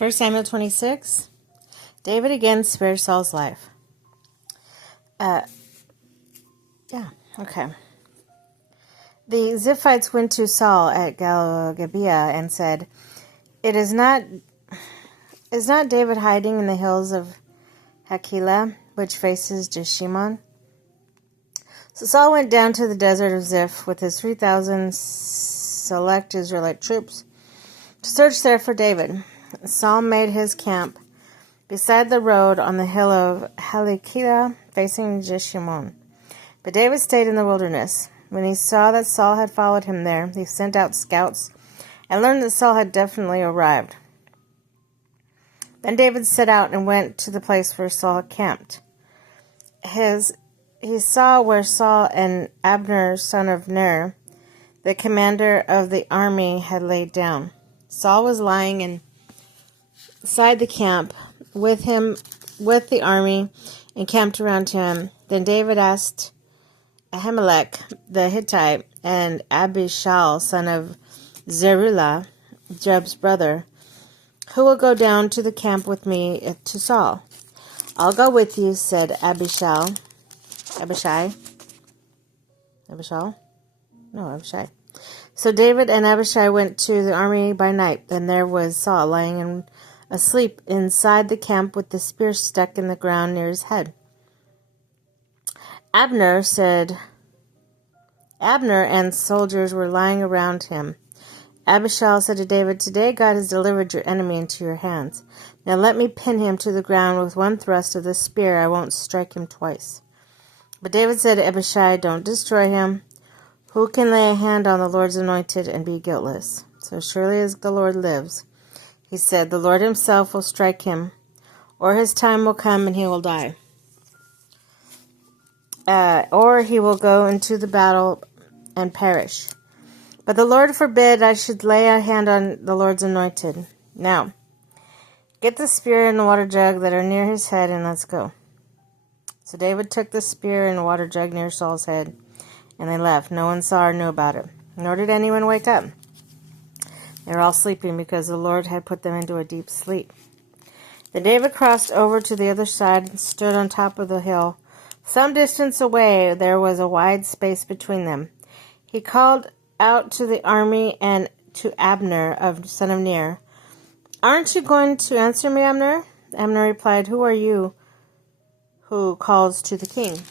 1 Samuel 26. David again spares Saul's life. Okay. The Ziphites went to Saul at Gibeah and said, Is not David hiding in the hills of Hakilah, which faces Jeshimon? So Saul went down to the desert of Ziph with his 3,000 select Israelite troops to search there for David. Saul made his camp beside the road on the hill of Hakilah, facing Jeshimon. But David stayed in the wilderness. When he saw that Saul had followed him there, he sent out scouts and learned that Saul had definitely arrived. Then David set out and went to the place where Saul camped. He saw where Saul and Abner, son of Ner, the commander of the army, had laid down. Saul was lying inside the camp with the army encamped around him. Then David asked Ahimelech the Hittite and Abishai, son of Zeruiah, Job's brother, "Who will go down to the camp with me to Saul?" "I'll go with you," said Abishai. So David and Abishai went to the army by night, and there was Saul lying asleep inside the camp with the spear stuck in the ground near his head. Abner and soldiers were lying around him. Abishai said to David, "Today God has delivered your enemy into your hands. Now let me pin him to the ground with one thrust of the spear. I won't strike him twice." But David said to Abishai, "Don't destroy him. Who can lay a hand on the Lord's anointed and be guiltless? So surely as the Lord lives," he said, "the Lord himself will strike him, or his time will come and he will die. Or he will go into the battle and perish. But the Lord forbid I should lay a hand on the Lord's anointed. Now, get the spear and the water jug that are near his head, and let's go." So David took the spear and the water jug near Saul's head, and they left. No one saw or knew about it, nor did anyone wake up. They were all sleeping because the Lord had put them into a deep sleep. Then David crossed over to the other side and stood on top of the hill. Some distance away there was a wide space between them. He called out to the army and to Abner, son of Ner, "Aren't you going to answer me, Abner?" Abner replied, "Who are you who calls to the king?"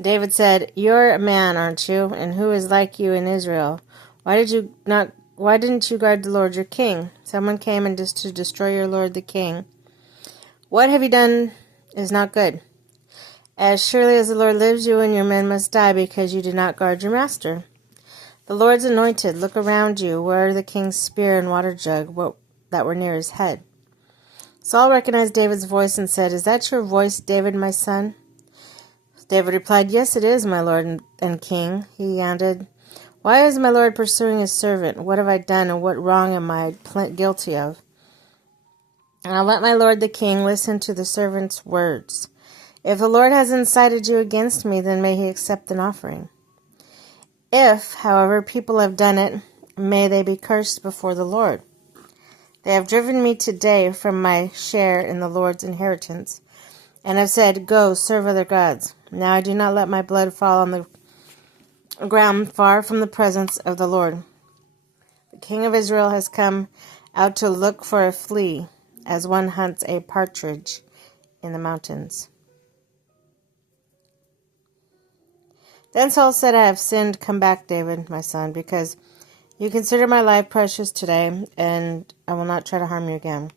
David said, "You're a man, aren't you? And who is like you in Israel? Why didn't you guard the Lord your king? Someone came and to destroy your lord the king. What have you done is not good. As surely as the Lord lives, you and your men must die because you did not guard your master. The Lord's anointed, look around you. Where are the king's spear and water jug that were near his head?" Saul recognized David's voice and said, "Is that your voice, David, my son?" David replied, "Yes, it is, my lord and king." He added, "Why is my lord pursuing his servant? What have I done, and what wrong am I guilty of? Now let my lord the king listen to the servant's words. If the Lord has incited you against me, then may he accept an offering. If, however, people have done it, may they be cursed before the Lord. They have driven me today from my share in the Lord's inheritance, and have said, 'Go, serve other gods.' Now I do not let my blood fall on the ground far from the presence of the Lord. The king of Israel has come out to look for a flea, as one hunts a partridge in the mountains." Then Saul said, "I have sinned. Come back, David, my son, because you consider my life precious today, and I will not try to harm you again.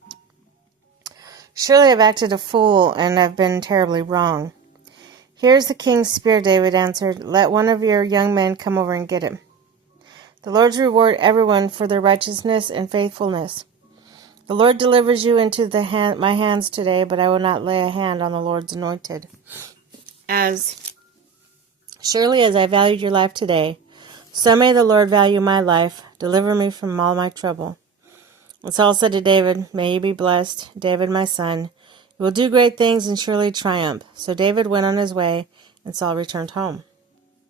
Surely I've acted a fool, and I've been terribly wrong." "Here's the king's spear," David answered. "Let one of your young men come over and get it. The Lord reward everyone for their righteousness and faithfulness. The Lord delivers you into my hands today, but I will not lay a hand on the Lord's anointed. As surely as I valued your life today, so may the Lord value my life. Deliver me from all my trouble." And Saul said to David, "May you be blessed, David my son. You will do great things and surely triumph." So David went on his way, and Saul returned home.